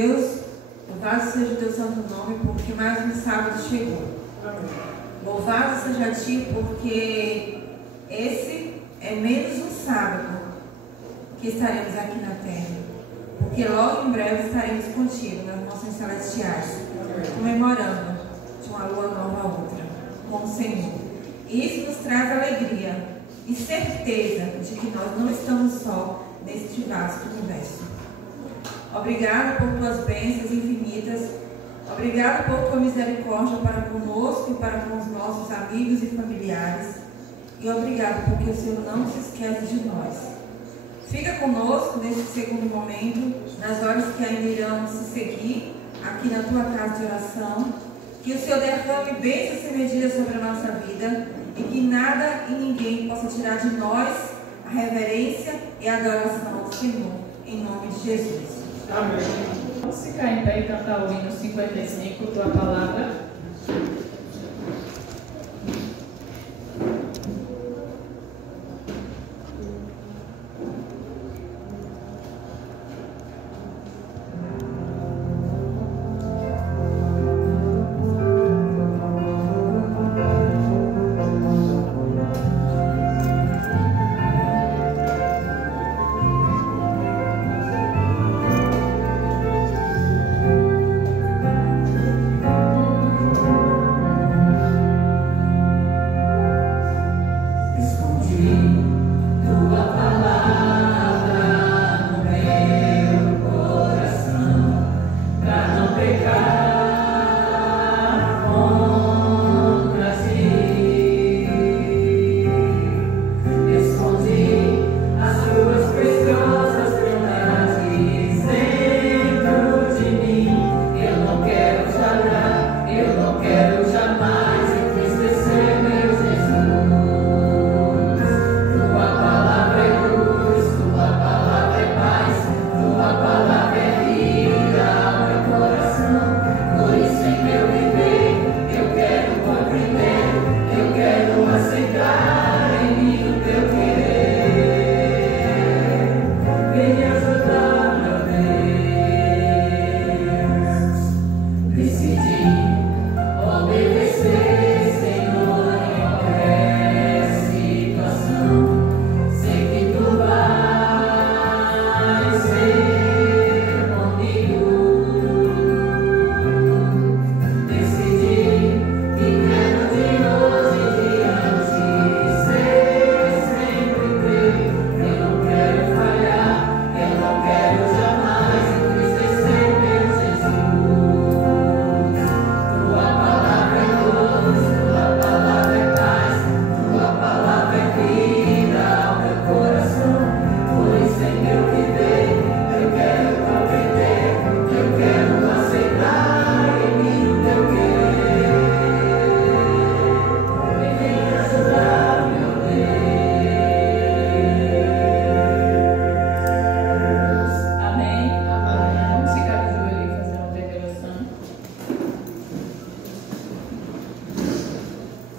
Deus, louvado seja o teu santo nome, porque mais um sábado chegou. Louvado seja a ti, porque esse é menos um sábado que estaremos aqui na terra. Porque logo em breve estaremos contigo nas mansões celestiais, comemorando de uma lua nova a outra, com o Senhor. E isso nos traz alegria e certeza de que nós não estamos só neste vasto universo. Obrigado por tuas bênçãos infinitas. Obrigado por tua misericórdia para conosco e para com os nossos amigos e familiares. E obrigado porque o Senhor não se esquece de nós. Fica conosco neste segundo momento, nas horas que ainda irão se seguir aqui na tua casa de oração. Que o Senhor derrame bênçãos sem medida sobre a nossa vida e que nada e ninguém possa tirar de nós a reverência e a adoração ao Senhor, em nome de Jesus. Amém. Vamos ficar em pé e cantar o hino 55, tua palavra.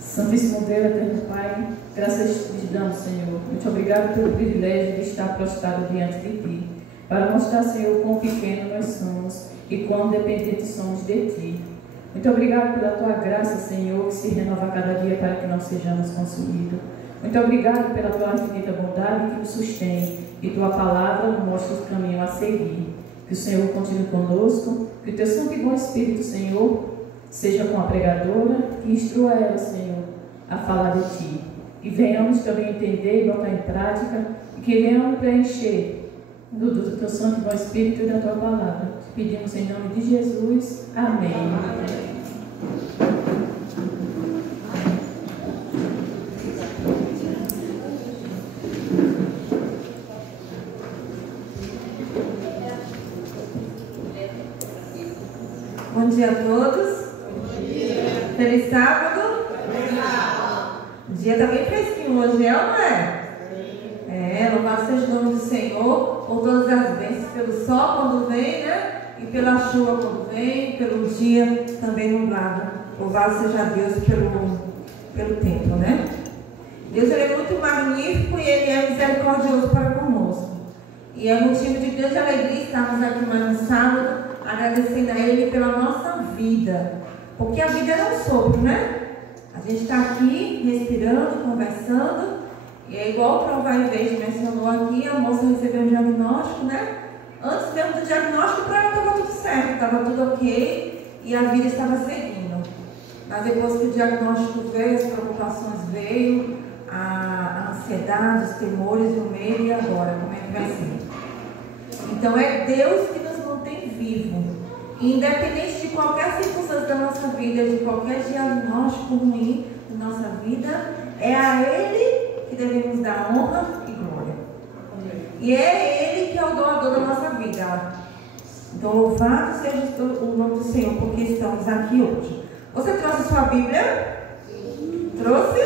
Santíssimo Deus, eterno Pai, graças te damos, Senhor. Muito obrigado pelo privilégio de estar prostrado diante de Ti, para mostrar, Senhor, quão pequeno nós somos e quão dependentes somos de Ti. Muito obrigado pela Tua graça, Senhor, que se renova a cada dia para que não sejamos consumidos. Muito obrigado pela Tua infinita bondade que nos sustém e Tua palavra nos mostra o caminho a seguir. Que o Senhor continue conosco, que o Teu Santo e Bom Espírito, Senhor, seja com a pregadora e instrua ela, Senhor, a falar de Ti. E venhamos também entender e botar em prática e que venhamos preencher do Teu Santo e Bom Espírito e da Tua palavra. Te pedimos em nome de Jesus. Amém. Amém. Bom dia a todos. Bom dia. Feliz sábado. O dia está bem fresquinho hoje, não é? Louvado seja o nome do Senhor por todas as bênçãos, pelo sol quando vem, né? E pela chuva quando vem, pelo dia também nublado. Louvado seja Deus pelo tempo, né? Deus ele é muito magnífico e Ele é misericordioso para conosco. E é motivo de grande alegria estarmos aqui mais um sábado agradecendo a Ele pela nossa vida. Porque a vida é um sopro, né? A gente está aqui respirando, conversando. E é igual o Provar e Verde mencionou aqui, a moça recebeu um diagnóstico, né? Antes mesmo do diagnóstico, para ela estava tudo certo, estava tudo ok e a vida estava seguindo. Mas depois que o diagnóstico veio, as preocupações veio, a ansiedade, os temores, o medo, e agora? Como é que vai ser? Então é Deus que nos mantém vivos. Independente de qualquer circunstância da nossa vida, de qualquer diagnóstico ruim da nossa vida, é a Ele que devemos dar honra e glória. E é Ele que é o doador da nossa vida. Então, louvado seja o nome do Senhor, porque estamos aqui hoje. Você trouxe sua Bíblia? Trouxe?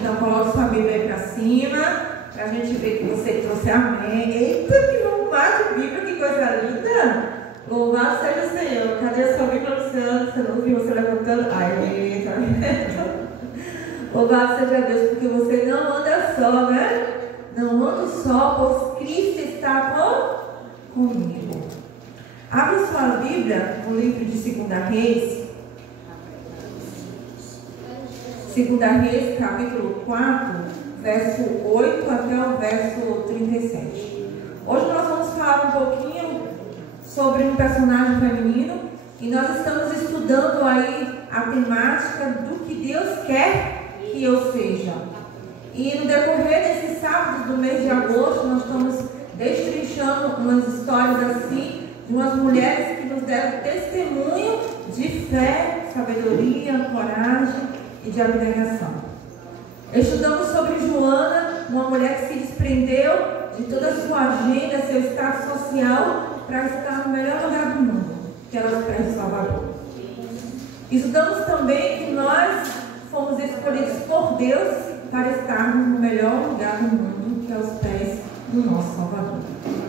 Então, coloque sua Bíblia aí para cima, para a gente ver que você trouxe. Amém. Eita, que louvado de Bíblia, que coisa linda! Louvado seja o Senhor. Cadê a sua Bíblia, Luciano? Você não viu você levantando? Ai, tá vendo? Louvado seja Deus, porque você não anda só, né? Não ando só, pois Cristo está comigo. Abra sua Bíblia no livro de 2 Reis. 2 Reis, capítulo 4, verso 8 até o verso 37. Hoje nós vamos falar um pouquinho sobre um personagem feminino e nós estamos estudando aí a temática do que Deus quer que eu seja. E no decorrer desses sábados do mês de agosto, nós estamos destrinchando umas histórias assim, de umas mulheres que nos deram testemunho de fé, sabedoria, coragem e de abnegação. Estudamos sobre Joana, uma mulher que se desprendeu de toda a sua agenda, seu status social, para estar no melhor lugar do mundo, que era os pés de Salvador. Estudamos também que nós fomos escolhidos por Deus para estarmos no melhor lugar do mundo, que é os pés do nosso Salvador.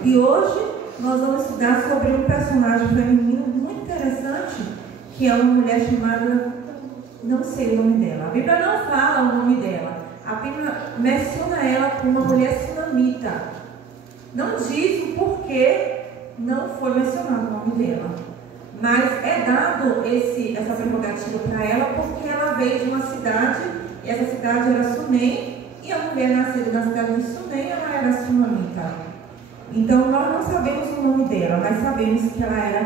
E hoje nós vamos estudar sobre um personagem feminino muito interessante, que é uma mulher chamada, não sei o nome dela. A Bíblia não fala o nome dela. A Bíblia menciona ela como uma mulher sunamita. Não diz o porquê não foi mencionado o nome dela. Mas é dado essa prerrogativa para ela porque ela veio de uma cidade, e essa cidade era Sunem, e a mulher nascida na cidade de Sunem, ela era sunamita. Então nós não sabemos o nome dela, mas sabemos que ela era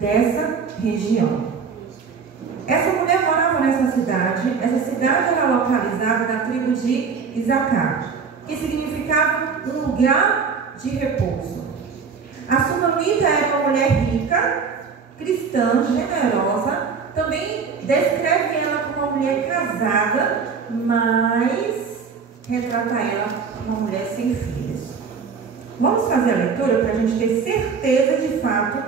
dessa região. Essa mulher morava nessa cidade. Essa cidade era localizada na tribo de Isacar, que significava um lugar de repouso. A sunamita era uma mulher rica, cristã, generosa. Também descreve ela como uma mulher casada, mas retrata ela como uma mulher sem filhos. Vamos fazer a leitura para a gente ter certeza de fato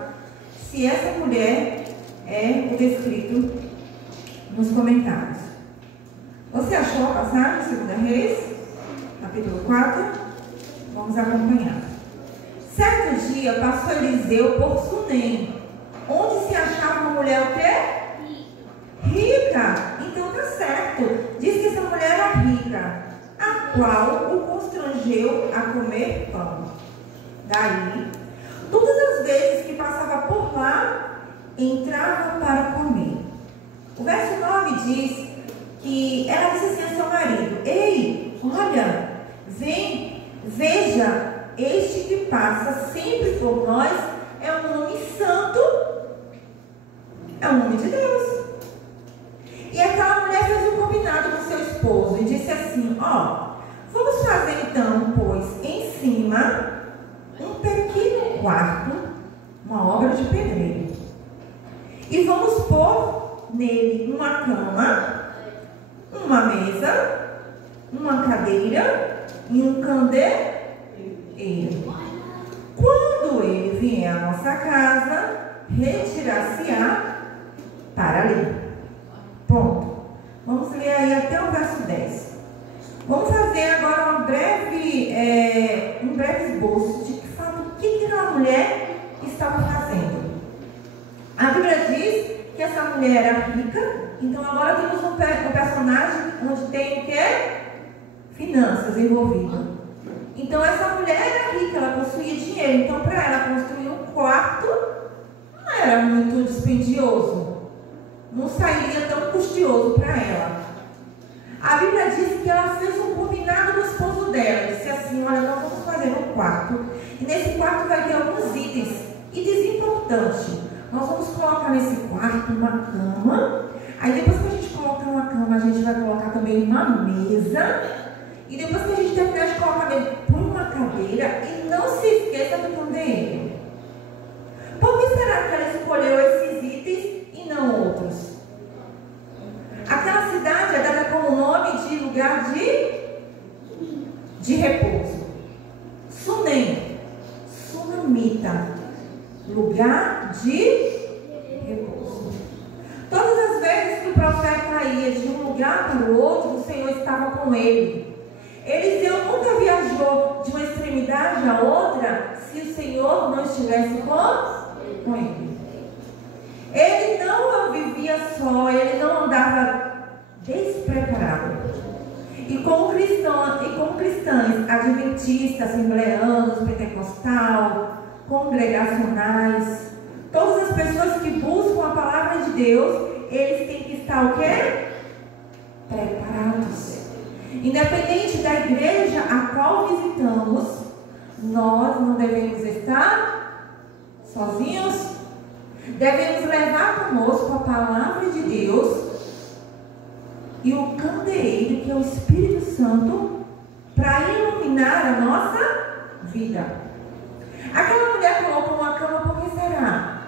se essa mulher é o descrito nos comentários. Você achou a passagem, 2 Reis, capítulo 4? Vamos acompanhar. Certo dia passou Eliseu por Sunem, onde se achava uma mulher o quê? Rica. Então tá certo. Diz que essa mulher era rica, a qual o constrangeu a comer pão. Daí, todas as vezes que passava por lá, entrava para comer. O verso 9 diz que ela disse assim a seu marido: ei, olha, vem, veja, este que passa sempre por nós é um homem santo, é um homem de Deus. E aquela mulher fez um combinado com seu esposo e disse assim: vamos fazer então, pois, em cima um pequeno quarto, uma obra de pedreiro, e vamos pôr nele uma cama, uma mesa, uma cadeira e um candeeiro. Quando ele vier à nossa casa, retirar-se-á para ali. Ponto. Vamos ler aí até o verso 10. Vamos fazer agora um breve esboço de que fato o que aquela mulher estava fazendo. A Bíblia diz que essa mulher era rica. Então agora temos um personagem onde tem o quê? Finanças envolvidas. Então essa mulher era rica, ela possuía dinheiro. Então para ela construir um quarto era muito dispendioso, não sairia tão custoso para ela. A Bíblia diz que ela fez um combinado com o esposo dela, disse assim: olha, nós vamos fazer um quarto, e nesse quarto vai ter alguns itens importantes. Nós vamos colocar nesse quarto uma cama, aí depois que a gente colocar uma cama, a gente vai colocar também uma mesa, e depois que a gente terminar de colocar nele, põe uma cadeira, e não se esqueça do candeeiro. Por que será que ela escolheu esses itens e não outros? Aquela cidade é dada como nome de lugar de repouso. Sunem, sunamita, lugar de repouso. Todas as vezes que o profeta ia de um lugar para o outro, o Senhor estava com ele. Eliseu nunca viajou de uma extremidade à outra se o Senhor não estivesse com ele. Ele não vivia só, ele não andava despreparado. E como cristãos adventistas, assembleanos, pentecostal, congregacionais, todas as pessoas que buscam a palavra de Deus, eles têm que estar o quê? Preparados. Independente da igreja a qual visitamos, nós não devemos estar sozinhos. Devemos levar conosco a palavra de Deus e o candeeiro, que é o Espírito Santo, para iluminar a nossa vida. Aquela mulher colocou uma cama, por que será?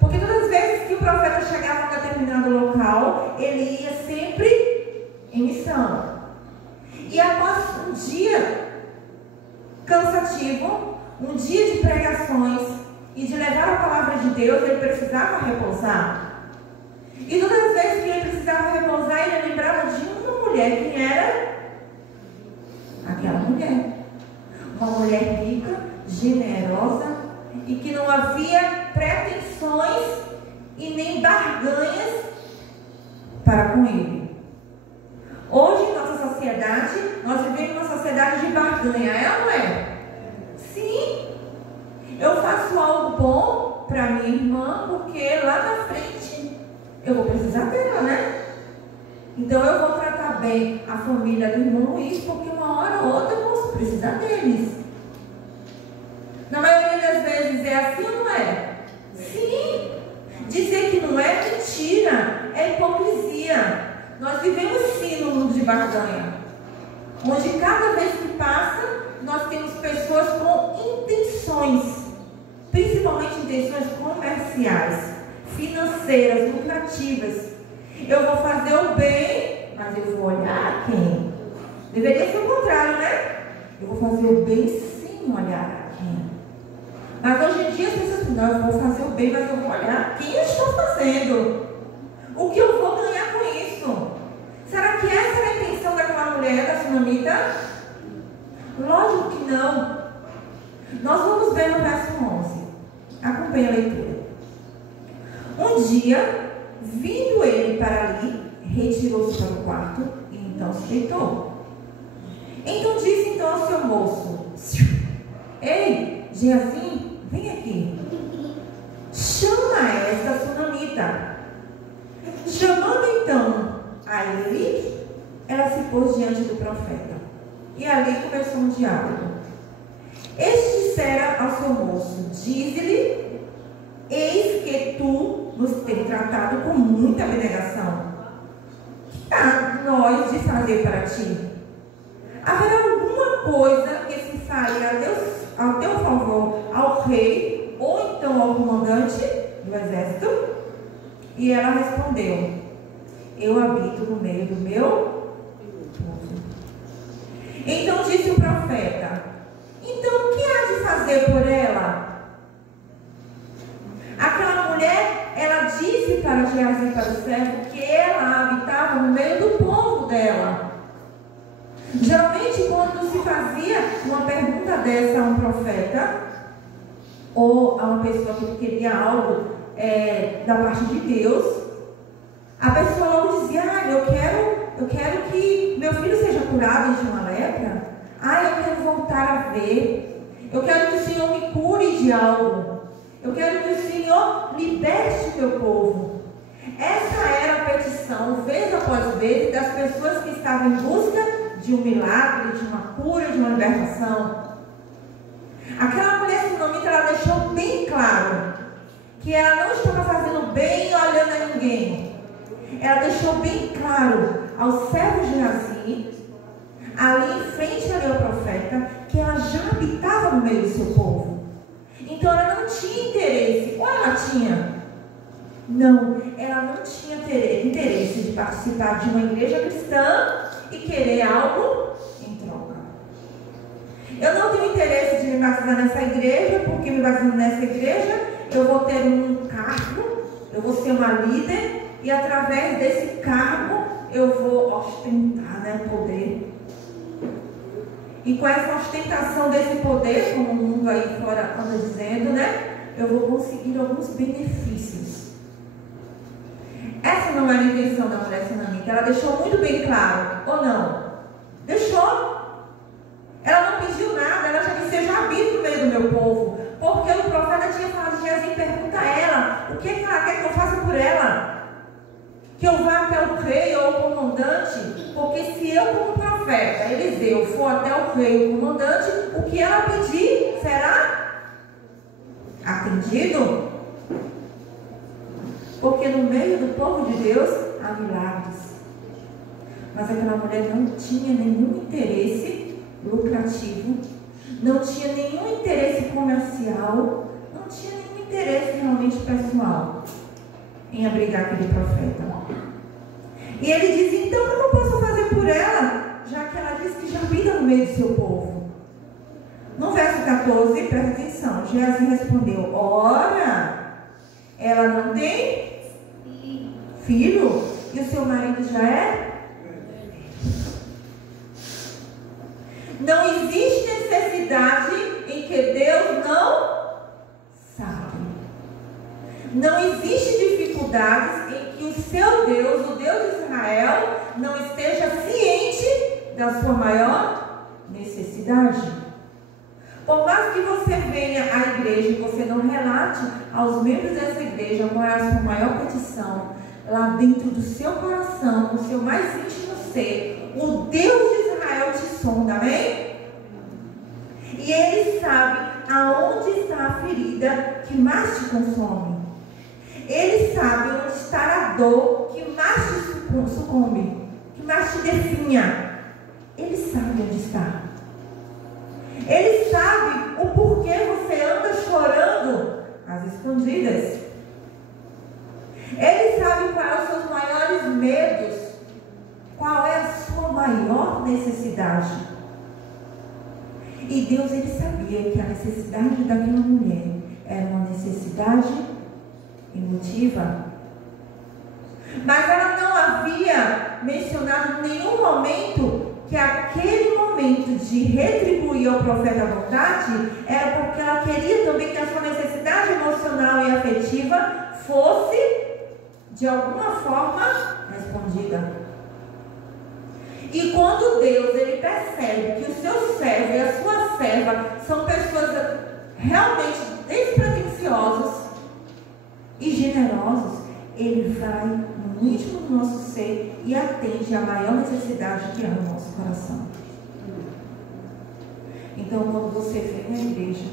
Porque todas as vezes que o profeta chegava a um determinado local, ele ia sempre em missão. E após um dia cansativo, um dia de pregações e de levar a palavra de Deus, ele precisava repousar. E todas as vezes que ele precisava repousar, ele lembrava de uma mulher. Quem era? Aquela mulher. Uma mulher rica, generosa, e que não havia pretensões e nem barganhas para com ele. Hoje, em nossa sociedade, nós vivemos uma sociedade de barganha, é ou não é? Sim. Eu faço algo bom para minha irmã, porque lá na frente eu vou precisar dela, né? Então eu vou tratar bem a família do irmão Luiz, porque uma hora ou outra eu posso precisar deles. Na maioria das vezes é assim ou não é? Sim. Dizer que não é mentira, é hipocrisia. Nós vivemos sim no mundo de barganha, onde cada vez que passa, nós temos pessoas com intenções, principalmente intenções comerciais, financeiras, lucrativas. Eu vou fazer o bem, mas eu vou olhar a quem? Deveria ser o contrário, né? Eu vou fazer o bem sem olhar a quem. Mas hoje em dia as pessoas dizem: não, eu vou fazer o bem, mas eu vou olhar quem eu estou fazendo. O que eu vou ganhar com isso? Será que essa era a intenção daquela mulher, da sunamita? Lógico que não. Nós vamos ver no verso 11. Acompanhe a leitura. Um dia, vindo ele para ali, retirou-se para o quarto e então se deitou. Então disse então ao seu moço: ei, Geazi, vem aqui. Chama esta sunamita. Chamando então a ele, ela se pôs diante do profeta. E ali começou um diálogo. Este dissera ao seu moço: dize-lhe, eis que tu nos tem tratado com muita abnegação. Que há nós de fazer para ti? Haverá alguma coisa que se saia ao teu favor ao rei, ou então ao comandante do exército? E ela respondeu: eu habito no meio do meu povo. Então disse o profeta: então o que há de fazer por ela? Aquela mulher, ela disse para Geazi, para o servo, que ela habitava no meio do povo dela. Geralmente, quando se fazia uma pergunta dessa a um profeta, ou a uma pessoa que queria algo da parte de Deus, a pessoa logo dizia: eu quero que meu filho seja curado de uma lepra. Eu quero voltar a ver. Eu quero que o Senhor me cure de algo. Eu quero que o Senhor seu povo. Essa era a petição, vez após vez, das pessoas que estavam em busca de um milagre, de uma cura, de uma libertação. Aquela mulher sunamita, ela deixou bem claro que ela não estava fazendo bem olhando a ninguém. Ela deixou bem claro ao servo Geazi, ali em frente ali ao profeta, que ela já habitava no meio do seu povo. Então ela não tinha interesse, ou ela tinha? Não, ela não tinha interesse de participar de uma igreja cristã e querer algo em troca. Eu não tenho interesse de me batizar nessa igreja, porque me batizando nessa igreja eu vou ter um cargo, eu vou ser uma líder, e através desse cargo eu vou ostentar, né, poder. E com essa ostentação desse poder, como o mundo aí fora anda dizendo, né, eu vou conseguir alguns benefícios. Essa não era a intenção da mulher sunamita. Ela deixou muito bem claro, ou não? Deixou. Ela não pediu nada, ela já disse: eu já habito no meio do meu povo. Porque o profeta tinha falado de Geazi, pergunta a ela, o que ela quer que eu faça por ela? Que eu vá até o rei ou o comandante? Porque se eu, como profeta, Eliseu, for até o rei ou o comandante, o que ela pedir será atendido? Porque no meio do povo de Deus há milagres. Mas aquela mulher não tinha nenhum interesse lucrativo, não tinha nenhum interesse comercial, não tinha nenhum interesse realmente pessoal em abrigar aquele profeta. E ele diz: então o que eu posso fazer por ela, já que ela diz que já habita no meio do seu povo? No verso 14, presta atenção, Geazi respondeu: ora, ela não tem filho e o seu marido já é? Não existe necessidade em que Deus não sabe. Não existe dificuldades em que o seu Deus, o Deus de Israel, não esteja ciente da sua maior necessidade. Por mais que você venha à igreja e você não relate aos membros dessa igreja qual é a sua maior petição, lá dentro do seu coração, no seu mais íntimo ser, o Deus de Israel te sonda, amém? E Ele sabe aonde está a ferida que mais te consome. Ele sabe onde está a dor que mais te sucumbe, que mais te definha. Ele sabe onde está. Ele sabe o porquê você anda chorando às escondidas. Ele sabe quais são os seus maiores medos, qual é a sua maior necessidade. E Deus, Ele sabia que a necessidade daquela mulher era uma necessidade emotiva. Mas ela não havia mencionado em nenhum momento que aquele momento de retribuir ao profeta a vontade era porque ela queria também que a sua necessidade emocional e afetiva fosse de alguma forma respondida. E quando Deus, Ele percebe que o seu servo e a sua serva são pessoas realmente despretensiosos e generosos, Ele vai no íntimo do nosso ser e atende a maior necessidade que há no nosso coração. Então, quando você vem na igreja,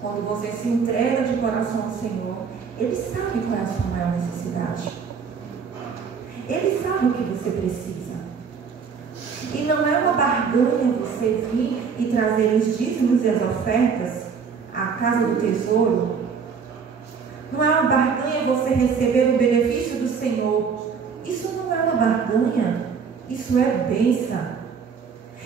quando você se entrega de coração ao Senhor, Ele sabe qual é a sua maior necessidade. Ele sabe o que você precisa. E não é uma barganha você vir e trazer os dízimos e as ofertas à casa do tesouro. Não é uma barganha você receber o benefício do Senhor. Isso não é uma barganha. Isso é bênção.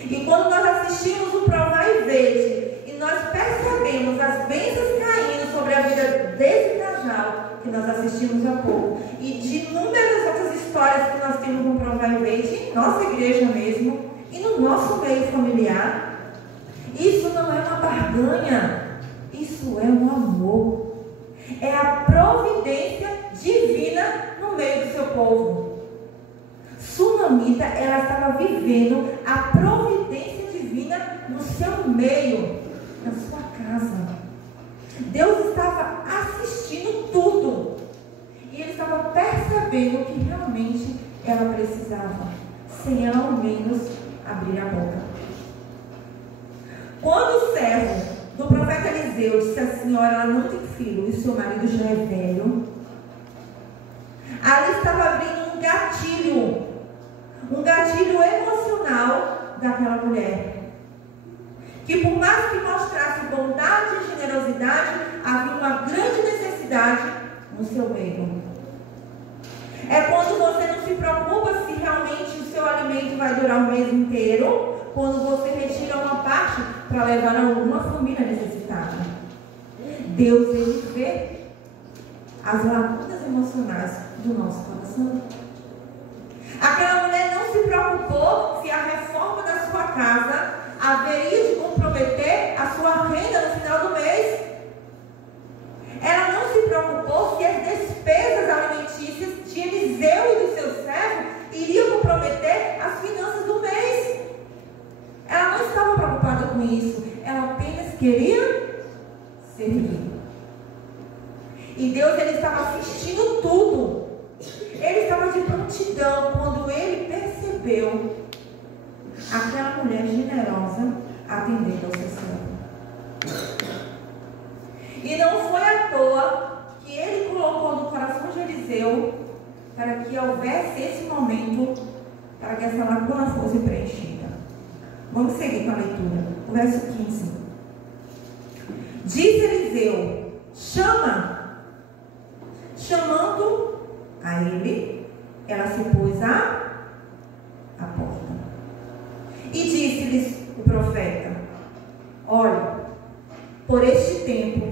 E quando nós assistimos o Provar e Vede, e nós percebemos as bênçãos caindo sobre a vida desse casal, que nós assistimos há pouco, e de inúmeras outras histórias que nós temos no Provar e Vede, em nossa igreja mesmo, e no nosso meio familiar, isso não é uma barganha, isso é um amor. É a providência divina no meio do seu povo. Sunamita, ela estava vivendo a providência divina no seu meio, na sua casa. Deus estava assistindo tudo. E Ele sabendo que realmente ela precisava, sem ela ao menos abrir a boca. Quando o servo do profeta Eliseu disse assim: olha, ela não tem filho e seu marido já é velho, ali estava abrindo um gatilho emocional daquela mulher, que por mais que mostrasse bondade e generosidade, havia uma grande necessidade no seu meio. É quando você não se preocupa se realmente o seu alimento vai durar o mês inteiro, quando você retira uma parte para levar a alguma família necessitada. Deus, ele vê as lacunas emocionais do nosso coração. Aquela mulher não se preocupou se a reforma da sua casa haveria de comprometer a sua renda no final do mês. Ela não se preocupou se as despesas alimentícias de Eliseu e do seu servo iriam comprometer as finanças do mês. Ela não estava preocupada com isso. Ela apenas queria servir. E Deus, ele estava assistindo tudo. Ele estava de prontidão quando ele percebeu aquela mulher generosa atendendo ao seu servo. E não foi à toa que ele colocou no coração de Eliseu para que houvesse esse momento, para que essa lacuna fosse preenchida. Vamos seguir com a leitura. O verso 15. Diz Eliseu: chama. Chamando a ele, ela se pôs à porta. E disse-lhes o profeta: olha, por este tempo,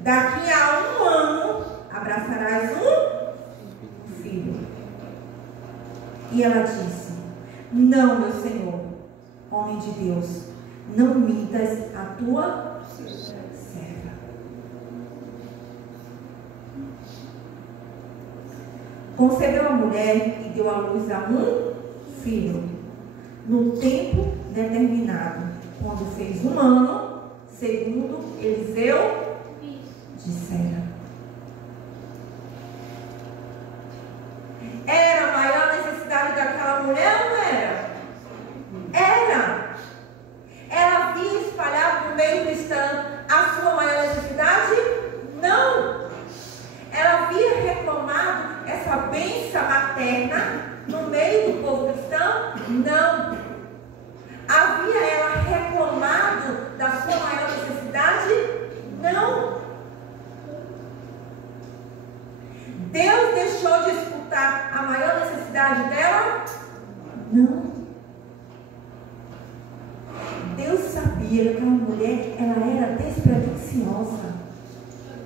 daqui a 1 ano, abraçarás um filho. E ela disse: não, meu senhor, homem de Deus, não mintas a tua serva. Concebeu a mulher e deu à luz a um filho, no tempo determinado, quando fez 1 ano, segundo Eliseu dissera. Era a maior necessidade daquela mulher ou não era? Era. Ela havia espalhado no meio cristão a sua maior necessidade? Não. Ela havia reclamado essa bênção materna no meio do povo cristão? Não. Havia ela reclamado da sua maior necessidade? Não. Deus deixou de escutar a maior necessidade dela? Não. Deus sabia que aquela mulher, ela era despretensiosa.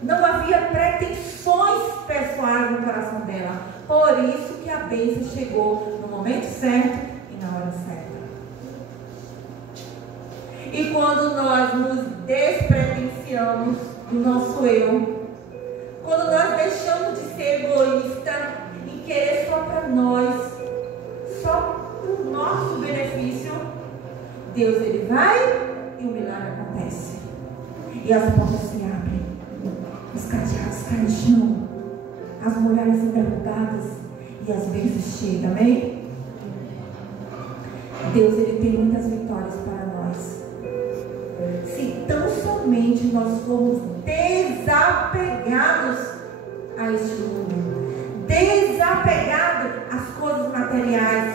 Não havia pretensões pessoais no coração dela. Por isso que a bênção chegou no momento certo e na hora certa. E quando nós nos despretenciamos do nosso eu, quando nós deixamos de ser egoísta e querer só para nós, só para o nosso benefício, Deus, ele vai e o milagre acontece. E as portas se abrem, os cadeados caem no chão, as mulheres são derrubadas e as bênçãos chegam, amém? Deus, ele tem muitas vitórias para nós. Se tão somente nós formos desapegados a este mundo, desapegados às coisas materiais,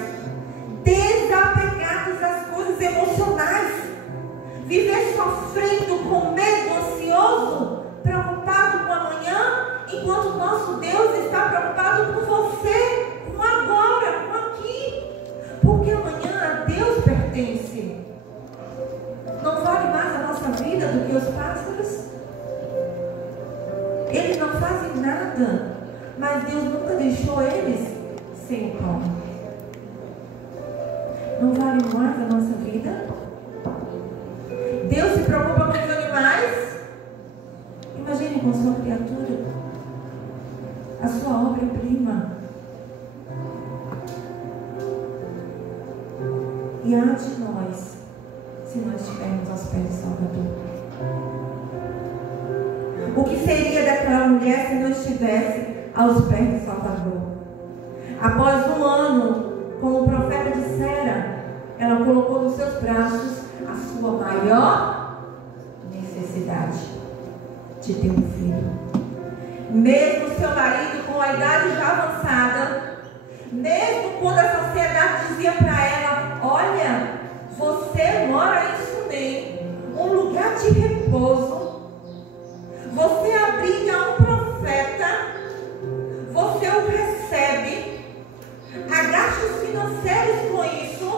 desapegados às coisas emocionais, viver sofrendo com medo, ansioso, preocupado com amanhã, enquanto o nosso Deus está preocupado com você, com agora, com aqui, porque amanhã a Deus pertence. Não vale mais a nossa vida do que os pássaros? Eles não fazem nada, mas Deus nunca deixou eles sem o pão. Não vale mais a nossa vida? Deus se preocupa com os animais? Imagine com sua criatura, a sua obra-prima. E há de nós, se nós estivermos aos pés do Salvador. O que seria daquela mulher se não estivesse aos pés do Salvador? Após um ano, como o profeta dissera, ela colocou nos seus braços a sua maior necessidade de ter um filho. Mesmo seu marido com a idade já avançada, mesmo quando a sociedade dizia para ela: olha, você mora em Sunem, um lugar de repouso, você abriga um profeta, você o recebe, há gastos financeiros com isso,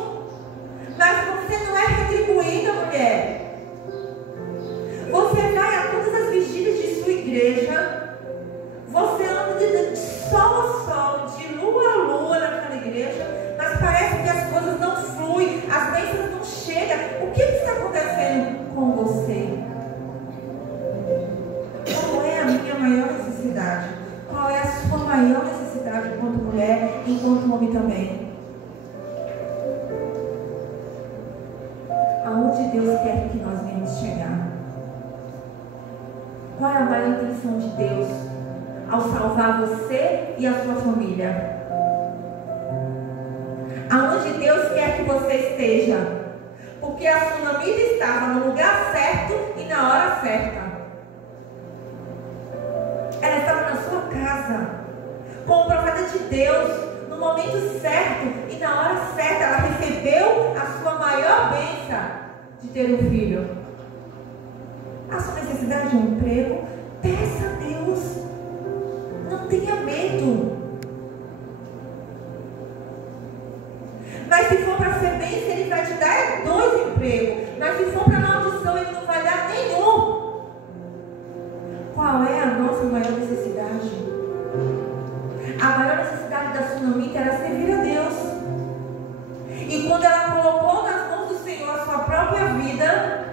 mas você não é retribuída, mulher. Você vai a todas as vigílias de sua igreja, você anda de sol a sol, de lua a lua naquela igreja, mas parece que as coisas não fluem, as bênçãos não chegam. O que está acontecendo com você? Qual é a minha maior necessidade? Qual é a sua maior necessidade enquanto mulher, enquanto homem também? Aonde Deus quer que nós venhamos chegar? Qual é a maior intenção de Deus ao salvar você e a sua família? Aonde Deus quer que você esteja? Porque a Sunamita estava no lugar certo e na hora certa. Ela estava na sua casa, com o profeta de Deus, no momento certo e na hora certa. Ela recebeu a sua maior bênção de ter um filho. A sua necessidade de um emprego, peça a Deus. Não tenha medo. Mas se for para ser bênção, Ele vai te dar 2 empregos. Mas se for para maldição, Ele não vai dar nenhum. Qual é a nossa maior necessidade? A maior necessidade da Sunamita era servir a Deus. E quando ela colocou nas mãos do Senhor a sua própria vida,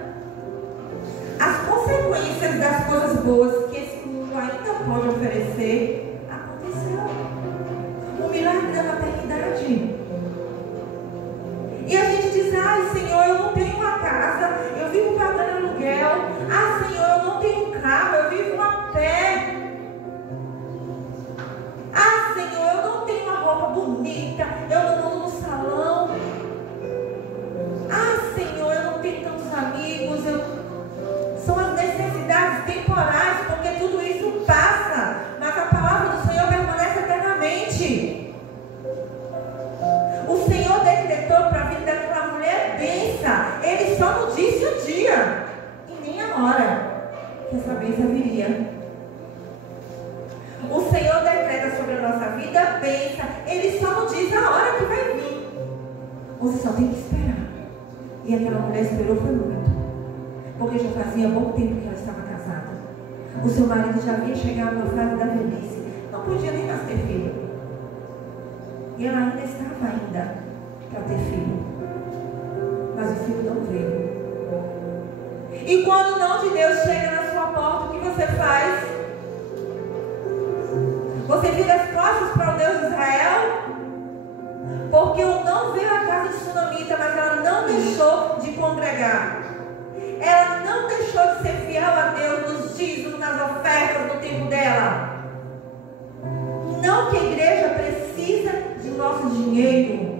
as consequências das coisas boas que esse mundo ainda pode oferecer, aconteceu. O milagre da maternidade. E a gente diz: ai, Senhor, eu não tenho uma casa, eu vivo pagando aluguel. Ah, Senhor, eu não tenho um carro, eu vivo a pé. Ah, Senhor, eu não tenho uma roupa bonita, eu não ando no salão. Ah, Senhor, eu não tenho tantos amigos. São as necessidades temporais, porque tudo isso passa, mas a palavra do Senhor permanece eternamente. O Senhor decretou para a vida daquela mulher bênção. Ele só não disse o dia e nem a hora que essa bênção viria. O Senhor decreta sobre a nossa vida bênção. Ele só não diz a hora que vai vir. Você só tem que esperar. E aquela mulher esperou foi muito, porque já fazia bom tempo que ela estava casada. O seu marido já havia chegado na fase da velhice, não podia nem mais ter filho. E ela ainda estava para ter filho. Mas o filho não veio. E quando o não de Deus chega na sua porta, o que você faz? Você vira as costas para o Deus de Israel? Porque o não veio à casa de Sunamita, mas ela não deixou de congregar. Ela não deixou de ser fiel a Deus nos dízimos, nas ofertas, no tempo dela. Não que a igreja precisa do nosso dinheiro.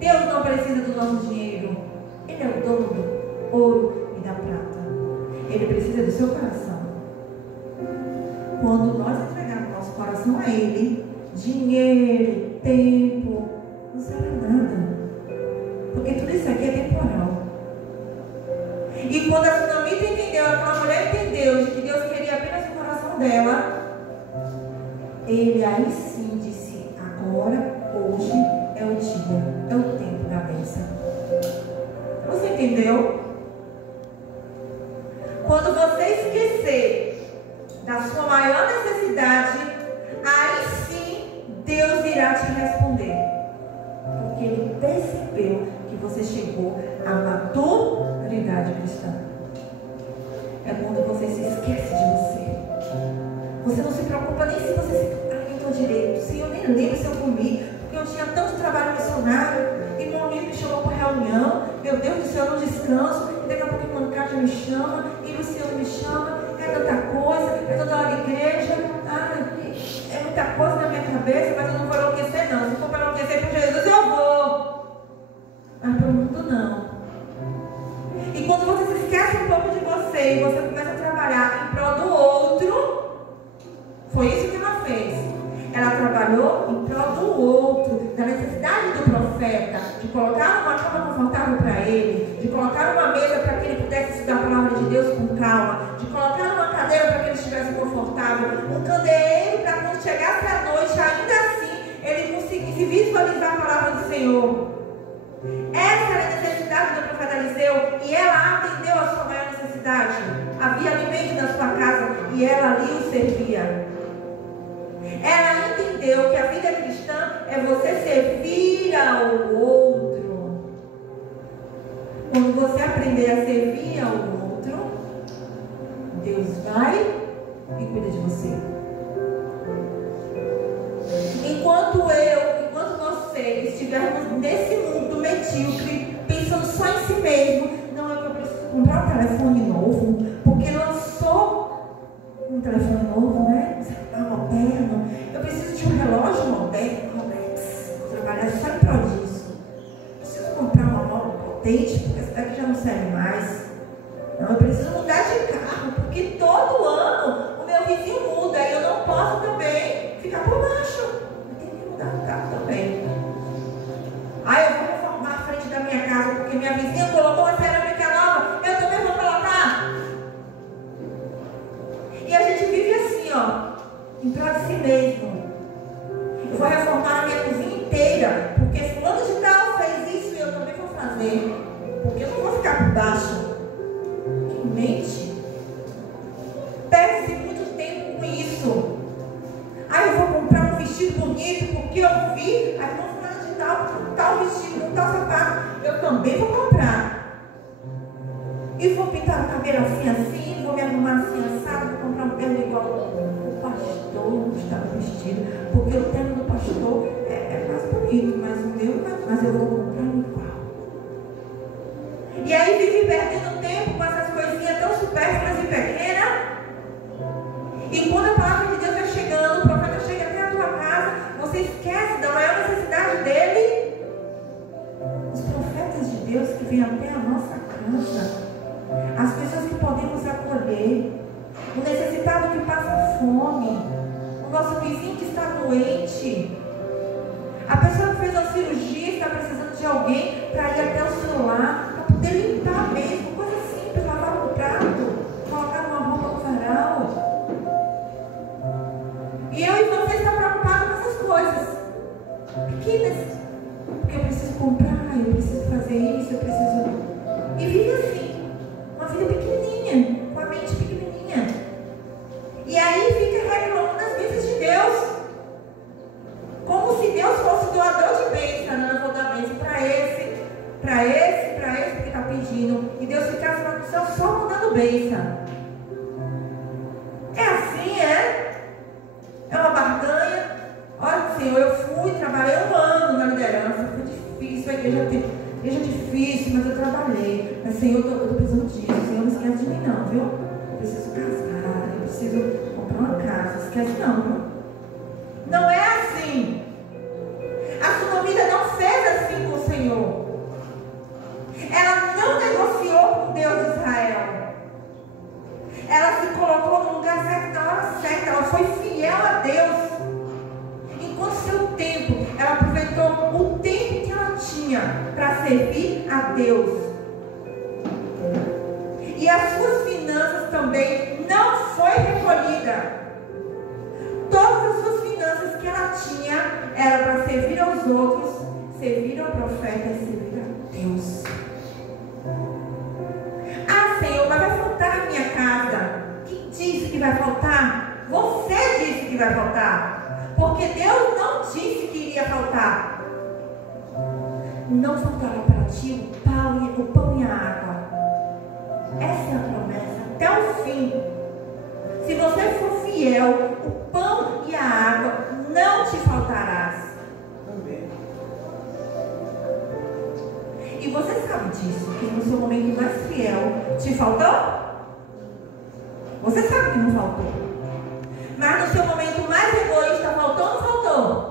Deus não precisa do nosso dinheiro. Ele é o dono do ouro e da prata. Ele precisa do seu coração. Quando nós entregarmos nosso coração a Ele, dinheiro, tempo, não será nada. Porque tudo isso aqui é temporal. E quando a Sunamita entendeu, aquela mulher entendeu de que Deus queria apenas o coração dela, ele aí sim disse: agora, hoje é o dia, é o tempo da bênção. Você entendeu? Quando você esquecer da sua maior necessidade, aí sim Deus irá te responder. Porque Ele percebeu que você chegou à maturidade cristã. É quando você se esquece de você. Você não se preocupa nem se você se alimentou direito. Senhor, nem lembro se eu comi, porque eu tinha tanto trabalho missionário. E meu amigo me chamou para reunião. Meu Deus do céu, eu não descanso. E daqui a pouco o Mancádia me chama. E o Luciano me chama. É tanta coisa. É toda hora igreja. Ah, é muita coisa na minha cabeça. cabeça, mas eu não vou enlouquecer não. Se for para enlouquecer por Jesus, eu vou. Mas para o mundo não. E quando você se esquece um pouco de você e você começa a trabalhar em prol do outro, foi isso que ela fez. Ela trabalhou em prol do outro, da necessidade do profeta, de colocar uma cama confortável para ele, de colocar uma mesa para que ele pudesse estudar a palavra de Deus com calma, de colocar uma cadeira para que ele estivesse confortável, um candeeiro para quando chegasse a noite, ainda assim, ele conseguisse visualizar a palavra do Senhor. Essa era a necessidade do profeta Eliseu, e ela atendeu a sua maior necessidade. Havia alimento na sua casa e ela ali o servia. Ela entendeu que a vida cristã é você servir ao outro. Quando você aprender a servir ao outro, Deus vai e cuida de você. Enquanto você estivermos nesse mundo medíocre, pensando só em si mesmo, não é que eu preciso comprar um telefone novo, porque lançou um telefone novo, né? Moderno. Eu preciso de um relógio moderno, Rolex. Vou trabalhar só em prol disso. Preciso comprar uma moto potente, porque essa daqui já não serve mais. Não, eu preciso mudar de carro, porque todo ano o meu vizinho muda e eu não posso também ficar por baixo. Eu tenho que mudar de carro também. Eu vou reformar a frente da minha casa, porque minha vizinha colocou uma cerâmica nova, eu também vou colocar. E a gente vive assim, em prol de si mesmo. Eu vou reformar a minha cozinha inteira, porque fulano de tal fez isso e eu também vou fazer. Porque eu não vou ficar por baixo. Que mente. Perde-se muito tempo com isso. Eu vou comprar um vestido bonito, porque eu vi a irmã fulano de tal vestido, tal sapato. Eu também vou comprar. E vou pintar o cabelo assim, vou me arrumar assim, assado, vou comprar um terno igual o pastor estava vestido, porque o terno do pastor é mais bonito, mas o meu, mas eu vou comprar um igual. E aí vive perdendo tempo com essas coisinhas tão supérfluas e pequenas. E quando a palavra de Deus vai chegando, o profeta chega até a tua casa, você esquece da maior necessidade dele. Os profetas de Deus que vêm até a nossa casa, as pessoas que podemos acolher, o necessitado que passa fome, o nosso vizinho que está doente, a pessoa que fez uma cirurgia e está precisando de alguém para ir até o celular, para poder limpar mesmo, coisa simples, lavar um prato, colocar uma roupa no varal. E eu e você estamos preocupados com essas coisas pequenas, porque eu preciso comprar, eu preciso fazer isso, eu preciso... E vive assim, uma vida pequenininha, com a mente pequenininha. E aí fica reclamando das bênçãos de Deus, como se Deus fosse doador de bênção. Não, eu vou dar bênção para esse que está pedindo, e Deus ficasse lá no céu só mandando bênção. É assim, é uma barganha. Olha, Senhor, eu fui, trabalhei 1 ano na liderança, foi difícil, a igreja difícil, mas eu trabalhei. Mas, Senhor, eu estou precisando disso. Senhor, não esquece de mim não, viu? Eu preciso casar, eu preciso comprar uma casa. Não esquece não, viu? Não é assim. A sunamita não fez assim com o Senhor. Ela não negociou com Deus de Israel. Ela se colocou no lugar certo, na hora certa. Ela foi fiel a Deus. Enquanto seu tempo, ela aproveitou o tempo que ela tinha para servir a Deus. E as suas finanças também não foi recolhida. Todas as suas finanças que ela tinha era para servir aos outros, servir ao profeta e servir a Deus. Senhor, mas vai faltar na minha casa. Quem disse que vai faltar? Você disse que vai faltar. Porque Deus não disse que iria faltar. Não faltará para ti o pão e a água. Essa é a promessa até o fim. Se você for fiel, o pão e a água não te faltarás. Amém. E você sabe disso, que no seu momento mais fiel te faltou? Você sabe que não faltou. Mas no seu momento mais egoísta faltou ou não faltou?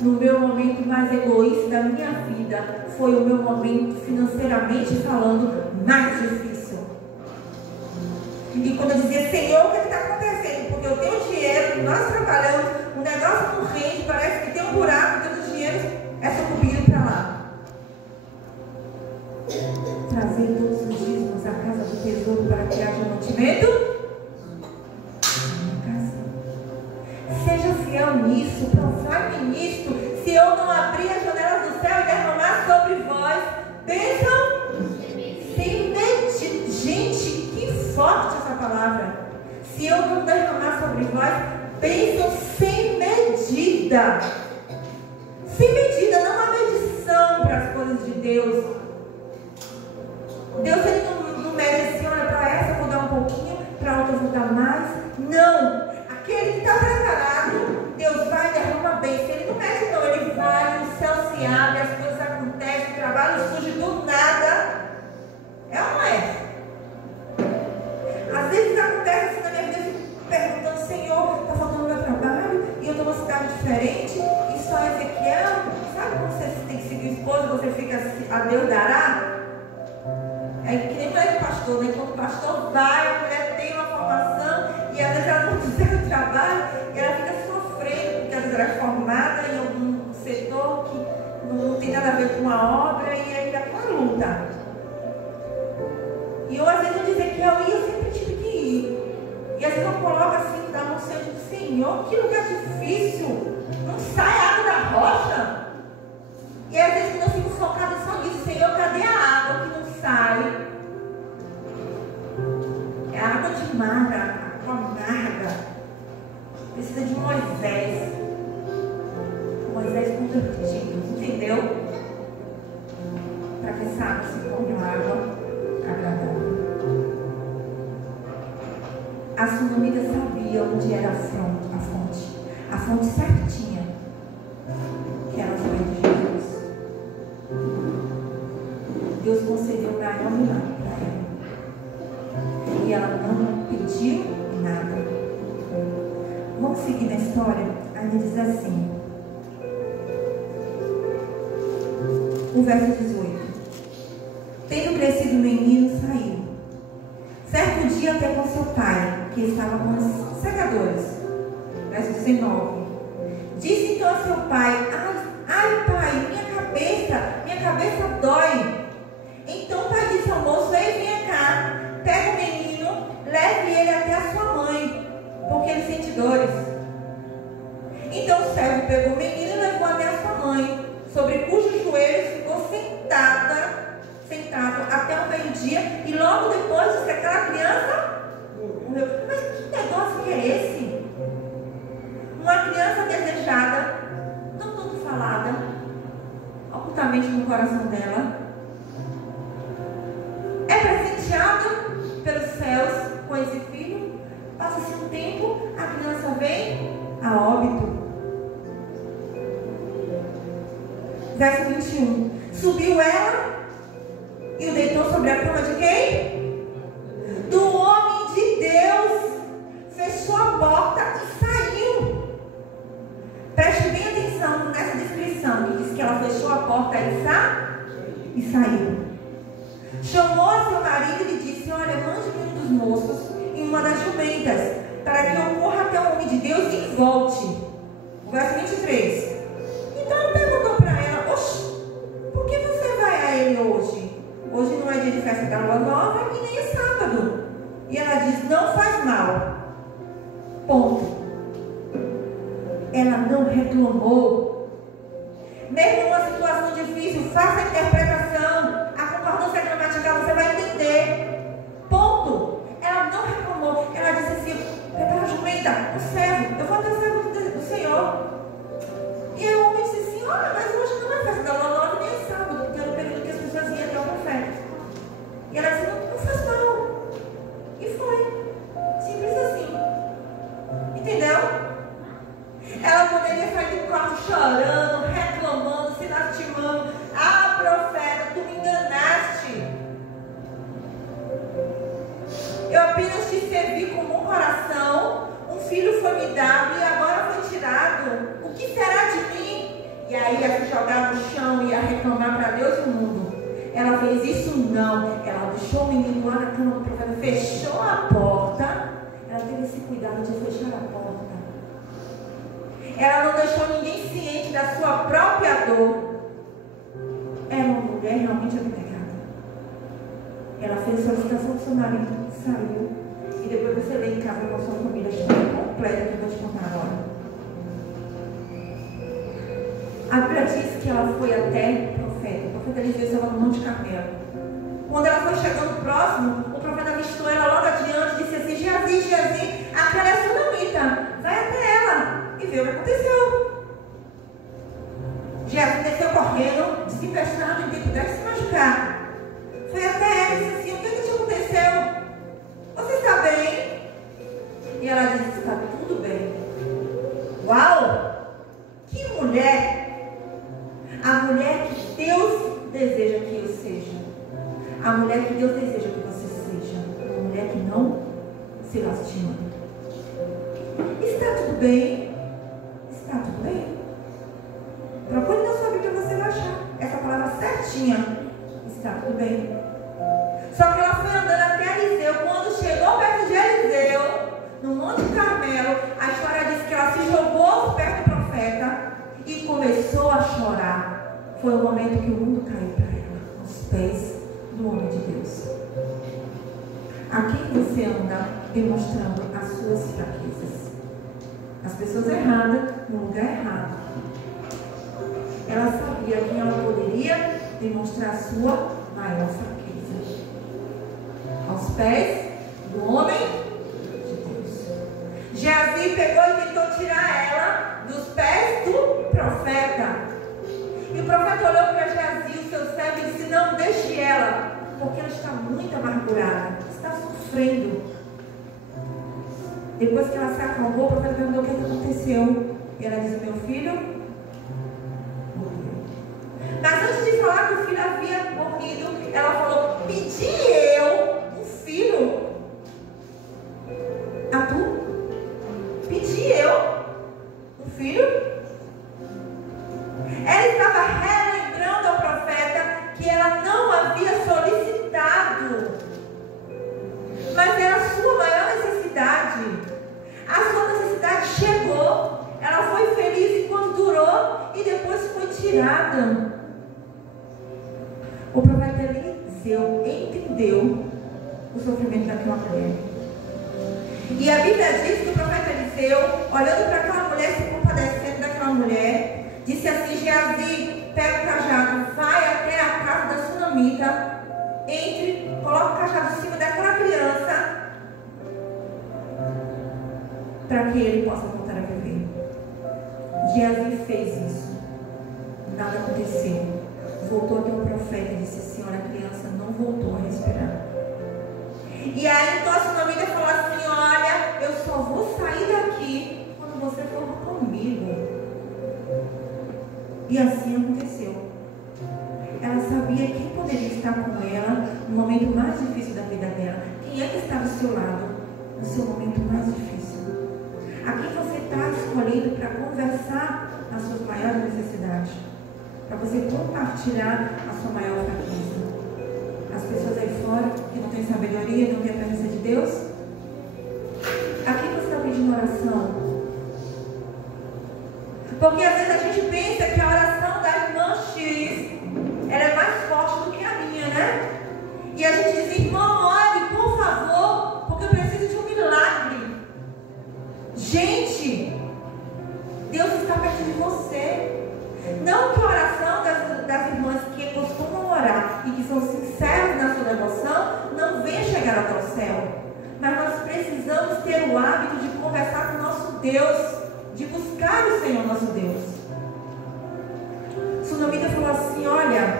No meu momento mais egoísta da minha vida, foi o meu momento, financeiramente falando, mais difícil. E quando eu dizia, Senhor, o que está acontecendo? Porque eu tenho dinheiro, nós trabalhamos, o negócio não rende, parece que tem um buraco dentro do dinheiro, é sucumbido para lá. Trazer todos os dízimos à casa do tesouro para que haja mantimento. Seja fiel nisso, provai-me nisto. Se eu não abrir as janelas do céu e derramar sobre vós bênção sem medida. Gente, que forte essa palavra. Se eu não derramar sobre vós bênção sem medida. Sem medida, não há medição para as coisas de Deus. Deus ele não mede assim, olha, para essa eu vou dar um pouquinho, para outra eu vou dar mais. Não. Aquele que está preparado, Deus vai derramar bem. Se ele não mexe, não, ele vai, o céu se abre, as coisas acontecem, o trabalho surge do nada. É ou não é? Às vezes acontece assim na minha vida, eu fico perguntando, Senhor, está faltando o meu trabalho, e eu estou numa cidade diferente, e só Ezequiel, sabe quando você tem que seguir o esposo, você fica assim, a Deus dará? É que nem mulher de pastor, né? Quando o pastor vai, a mulher tem uma formação, e às vezes ela não consegue o trabalho, e ela fica sofrendo, porque às vezes ela é formada em algum setor que não tem nada a ver com a obra, e aí dá uma luta. E eu às vezes eu dizer que eu sempre tive que ir. E às vezes eu coloco assim, dá um centro do Senhor, que lugar difícil, não sai água da rocha. E às vezes quando eu fico focada só nisso, Senhor, cadê a água que não sai? É água de mar, amarga. Precisa de Moisés. Moisés convertido, entendeu? Para que essa água se torne uma água agradável. A sunamita sabia onde era a fonte. A fonte certinha, que era a família de Jesus. Deus concedeu Naomi lá para ela. E ela não pediu nada. Vamos seguir na história? Aí ele diz assim, o verso 18. Tendo crescido o menino, saiu. Certo dia até com seu pai, que estava com os segadores. Verso 19. Disse então a seu pai, ai pai, minha cabeça dói. Então o pai disse ao moço, ei, venha cá, pega o menino, leve ele até a sua mãe, porque ele sente dores. Então o servo pegou o menino e levou até a sua mãe, sobre cujos joelhos ficou sentado até o meio-dia, e logo depois disse que aquela criança morreu. Mas que negócio que é esse? Uma criança desejada, não tanto falada, ocultamente no coração dela, é presenteada pelos céus com esse filho. Passa-se um tempo, a criança vem a óbito. Verso 21. Subiu ela e o deitou sobre a cama de quem? Do homem de Deus. Fechou a porta e saiu. Preste bem atenção nessa descrição, que diz que ela fechou a porta e saiu. Chamou a seu marido e lhe disse, olha, mande-me um dos moços e uma das jumentas, para que eu corra até o homem de Deus e volte. Verso 23. Então ele perguntou para ela, oxe, por que você vai a ele hoje? Hoje não é dia de festa da lua nova e nem é sábado. E ela diz, não faz mal. Ponto. Ela não reclamou. Mesmo numa situação difícil, faça a interpretação. A concordância gramatical você vai entender. Ponto. Ela não reclamou. Ela disse assim, prepara a jumenta, o servo, eu vou até o servo do Senhor. E aí o homem disse assim, olha, mas hoje não é festa da lua nova nem é sábado, porque era o período que as pessoas iam até o profeta. E ela disse, não faz mal. E foi. Simples assim. Entendeu? Ela poderia sair do quarto chorando, reclamando, se lastimando. Ah, profeta, tu me enganaste. Eu apenas te servi com um coração. Um filho foi me dado e agora foi tirado. O que será de mim? e aí ia se jogar no chão, ia reclamar para Deus e o mundo. Ela fez isso não. Ela deixou o menino lá na cama do profeta, fechou a porta. Ela teve esse cuidado de fechar a porta. Ela não deixou ninguém ciente da sua própria dor. Era uma mulher realmente abnegada. Ela fez a solicitação do seu marido, saiu. E depois você lê em casa com a sua família, a história completa que eu vou te contar agora. A Bíblia diz que ela foi até o profeta Eliseu estava no Monte Carmelo. Quando ela foi chegando próximo, o profeta avistou ela logo adiante e disse assim: Geazi, aquela é a sunamita, vai até ela e vê o que aconteceu. Geazi desceu correndo, desempestado, em tempo dela se machucar. Foi até ela e disse assim: o que te aconteceu? Você está bem? E ela disse: está tudo bem. Uau! Que mulher! A mulher que Deus deseja que eu seja. A mulher que Deus deseja que você seja. Uma mulher que não se lastima. Está tudo bem? Está tudo bem? Procure na sua Bíblia, você vai achar essa palavra certinha. Está tudo bem. Só que ela foi andando até Eliseu. Quando chegou perto de Eliseu, no Monte Carmelo, a história diz que ela se jogou perto do profeta e começou a chorar. Foi o momento que o mundo caiu para ela, aos pés do homem de Deus. A quem você anda demonstrando as suas fraquezas? As pessoas erradas no lugar errado. Ela sabia que ela poderia demonstrar a sua maior fraqueza. Aos pés do homem de Deus. Geazi pegou e tentou tirar ela dos pés do profeta. E o profeta olhou para Geazi, o seu servo, e disse: não deixe ela, porque ela está muito amargurada, está sofrendo. Depois que ela se acalmou, o profeta perguntou o que aconteceu. E ela disse: meu filho morreu. Mas antes de falar que o filho havia morrido, ela falou: pedi eu um filho a tu? Pedi eu um filho? Ela estava relembrando ao profeta que ela não havia solicitado, mas era a sua maior necessidade. A sua necessidade chegou, ela foi feliz enquanto durou e depois foi tirada. O profeta Eliseu entendeu o sofrimento daquela mulher. E a Bíblia diz que o profeta Eliseu, olhando para aquela mulher, se compadecendo daquela mulher, disse assim: Geazi, pega o cajado, vai até a casa da sunamita, entre, coloca o cajado em cima daquela criança, para que ele possa voltar a viver. Geazi fez isso. Nada aconteceu. Voltou até o profeta e disse assim: olha, a criança não voltou a respirar. E aí então a sunamita falou assim: olha, eu só vou sair daqui quando você for comigo. E assim aconteceu. Ela sabia quem poderia estar com ela no momento mais difícil da vida dela. Quem é que está do seu lado no seu momento mais difícil? A quem você está escolhendo para conversar nas suas maiores necessidades? Para você compartilhar a sua maior fraqueza? As pessoas aí fora que não têm sabedoria, não têm a presença de Deus? A quem você está pedindo oração? Porque às vezes a gente pensa que a oração da irmã X ela é mais forte do que a minha, né? E a gente diz: irmão, ore, por favor, porque eu preciso de um milagre. Gente, Deus está perto de você. Não que a oração das irmãs que costumam orar e que são sinceras na sua devoção não venha chegar até o céu. Mas nós precisamos ter o hábito de conversar com o nosso Deus, de buscar o Senhor nosso Deus. Sunamita falou assim: olha,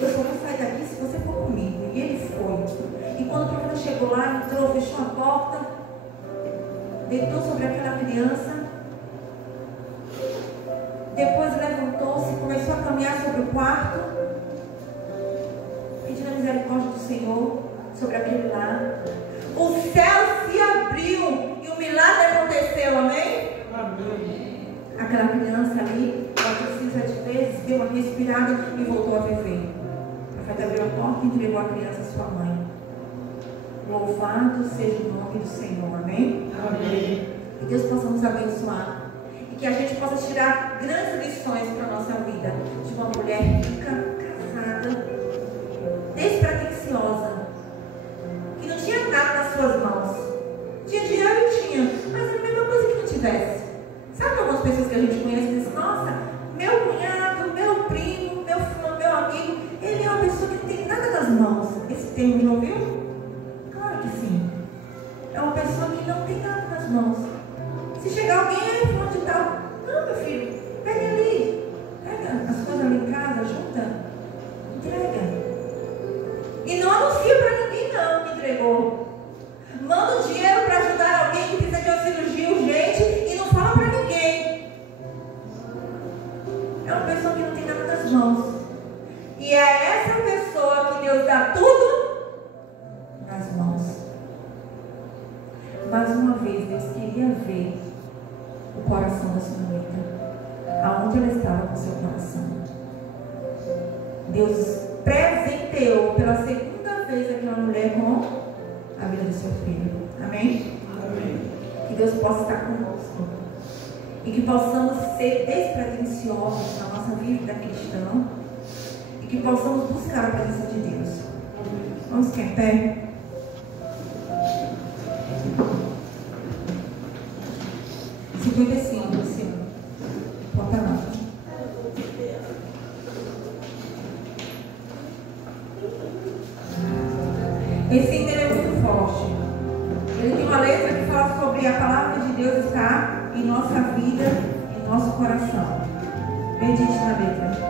eu só vou sair daqui se você for comigo. E ele foi. E quando o profeta chegou lá, entrou, fechou a porta, deitou sobre aquela criança, depois levantou-se, começou a caminhar sobre o quarto, pedindo a misericórdia do Senhor sobre aquele lar. O céu se abriu e o milagre aconteceu, amém? Amém. Aquela criança ali, ela porta e entregou a criança à sua mãe. Louvado seja o nome do Senhor, amém? Amém. Que Deus possa nos abençoar e que a gente possa tirar grandes lições para a nossa vida de uma mulher rica, casada, despretensiosa, que não tinha nada nas suas mãos. Tinha dinheiro e tinha, mas é a mesma coisa que não tivesse. Sabe algumas pessoas que a gente conhece e diz, nossa, meu cunhado, meu primo, meu fulano, meu amigo, ele é uma pessoa que não tem nada nas mãos. Esse termo já ouviu? Claro que sim. É uma pessoa que não tem nada nas mãos. Se chegar alguém, fulano de tal, não, meu filho, pega ali, pega as coisas ali em casa, junta, entrega. E não anuncia para ninguém não que entregou. Manda o dinheiro para ajudar alguém que precisa de uma cirurgia urgente e não fala para ninguém. É uma pessoa que não tem nada nas mãos. E é essa pessoa que Deus dá tudo nas mãos. Mais uma vez, Deus queria ver o coração da sunamita, aonde ela estava com o seu coração. Deus presenteou pela segunda vez aquela mulher com a vida do seu filho. Amém? Amém. Que Deus possa estar conosco e que possamos ser despretensiosos na nossa vida cristã e que possamos buscar a presença de Deus. Vamos ficar em pé? Senhor. Bota lá. Esse hino é muito forte. Ele tem uma letra que fala sobre a palavra de Deus estar em nossa vida, em nosso coração. Medite na letra.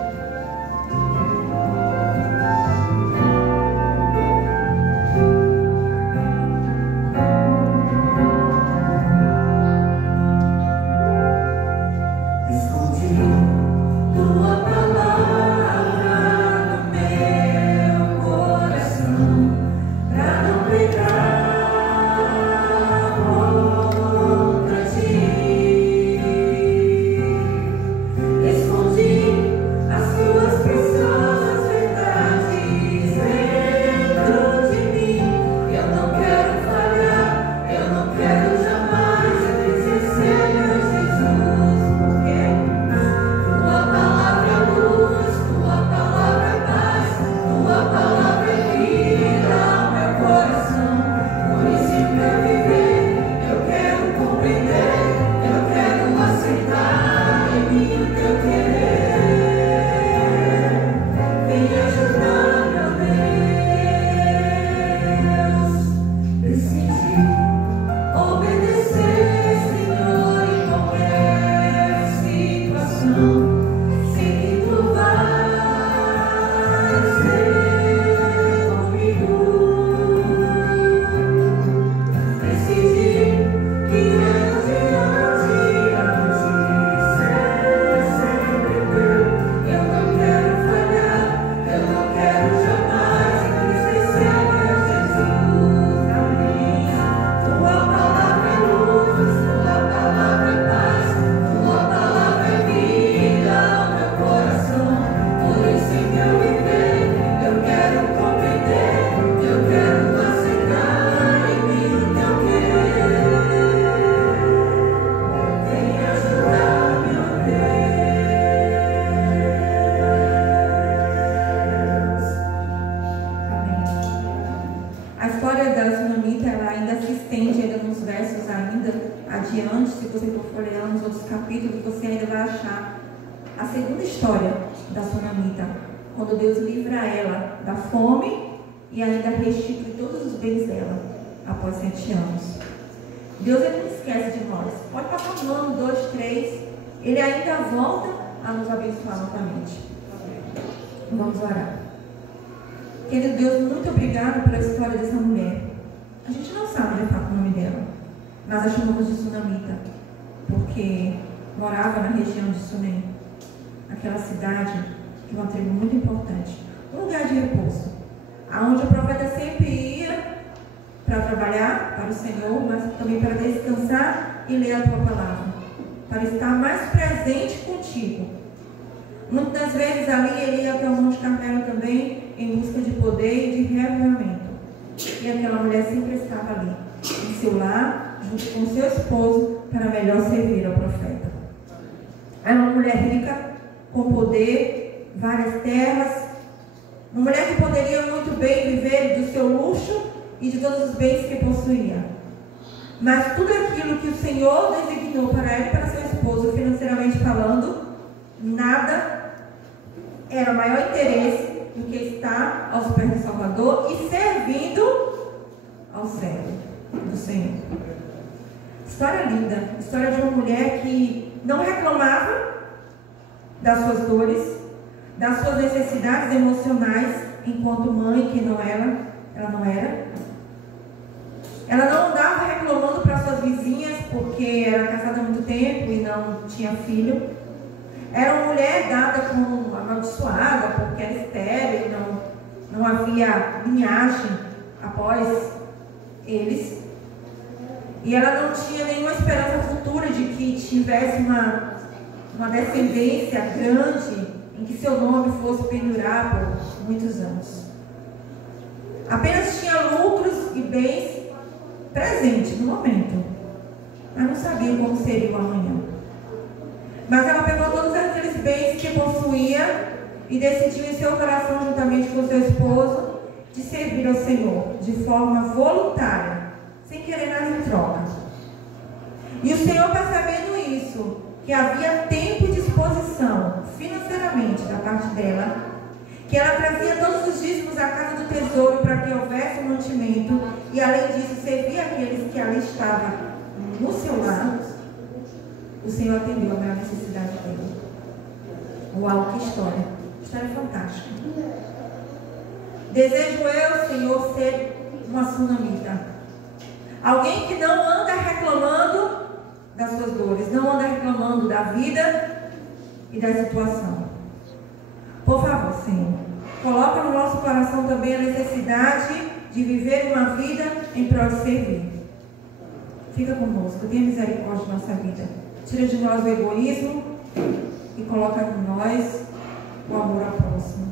Adiante, se você for folheando os outros capítulos, você ainda vai achar a segunda história da sunamita, quando Deus livra ela da fome e ainda restitui todos os bens dela após 7 anos. Deus ele não esquece de nós. Pode passar 1 ano, 2, 3, ele ainda volta a nos abençoar novamente. Vamos orar. Querido Deus, muito obrigado pela história dessa mulher. A gente não sabe de fato o nome dela, mas a chamamos de sunamita, porque morava na região de Sunem, aquela cidade que é uma tribo muito importante, um lugar de repouso, aonde o profeta sempre ia para trabalhar para o Senhor, mas também para descansar e ler a tua palavra, para estar mais presente contigo. Muitas vezes ali ele ia até o Monte Carmelo também, em busca de poder e de reavivamento. E aquela mulher sempre estava ali, em seu lar, junto com seu esposo, para melhor servir ao profeta. Era uma mulher rica, com poder, várias terras, uma mulher que poderia muito bem viver do seu luxo e de todos os bens que possuía. Mas tudo aquilo que o Senhor designou para ela e para seu esposo, financeiramente falando, nada era maior interesse do que estar aos pés do Salvador e servindo ao servo do Senhor. História linda, história de uma mulher que não reclamava das suas dores, das suas necessidades emocionais, enquanto mãe, que não era, ela não era. Ela não andava reclamando para suas vizinhas porque era casada há muito tempo e não tinha filho. Era uma mulher dada como amaldiçoada porque era estéril, não havia linhagem após eles. E ela não tinha nenhuma esperança futura de que tivesse uma descendência grande em que seu nome fosse perdurar por muitos anos. Apenas tinha lucros e bens presentes no momento, mas não sabia como seria o amanhã. Mas ela pegou todos aqueles bens que possuía e decidiu em seu coração, juntamente com seu esposo, de servir ao Senhor de forma voluntária, sem querer nada em troca. E o Senhor, percebendo isso, que havia tempo e disposição financeiramente da parte dela, que ela trazia todos os dízimos à casa do tesouro para que houvesse um mantimento, e além disso servia aqueles que ali estavam no seu lar, o Senhor atendeu a maior necessidade dele. Uau, que história! História fantástica. Desejo eu, Senhor, ser uma sunamita. Alguém que não anda reclamando das suas dores, não anda reclamando da vida e da situação. Por favor, Senhor, coloca no nosso coração também a necessidade de viver uma vida em prol de servir. Fica conosco, tenha misericórdia de nossa vida. Tira de nós o egoísmo e coloca em nós o amor ao próximo.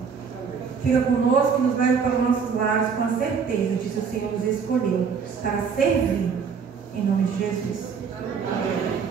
Fica conosco e nos leva para os nossos lares com a certeza de que o Senhor nos escolheu para servir. Em nome de Jesus. Amém.